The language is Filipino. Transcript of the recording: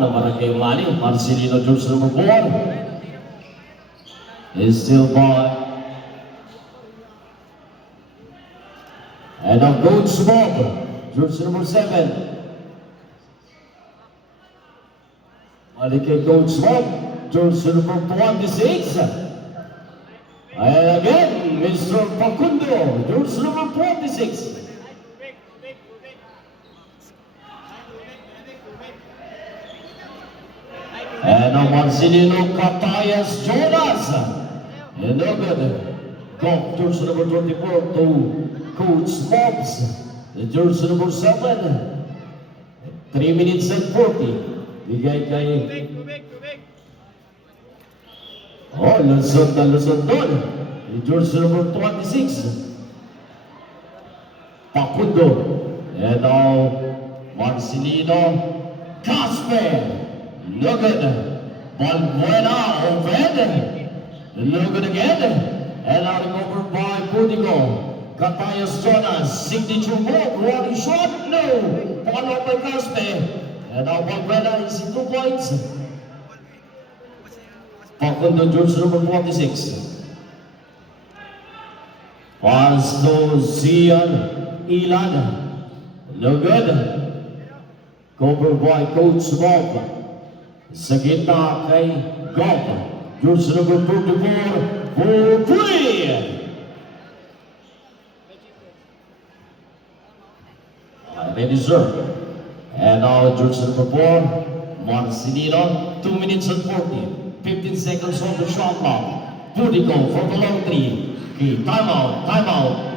naman kay Manny. Marcelino George number 4. Is still by. And now Coach Bob, George number 7. Balik kay Coach Bob, George number 26. And again, Mr. Facundo, George number 26. And now Marcelino Catayas Jonas. And no good. Golf, George number 24 to Coach Bobs, the George number 7. 3 minutes and 40. Bigay kay... Oh, lusot na lusot doon. George number 26. Facundo. And now, Marcelino Casper. No good. Balbuena overhead. No good again. And out over by Pudico. Catayas Jonas. Signature move. Rolling shot. No. Follow by Casper. And now Balbuena is in 2 points. Facundo George number 46. Pass to Zian Ilan. No good. Cover by Coach Bob. Sa gitna kay Gob. George number 24 for 3. Ready, sir. And now George number 4, Marcelino, 2 minutes and 40. 15 seconds on the shot clock. Pudico for the long 3. Okay, timeout, timeout.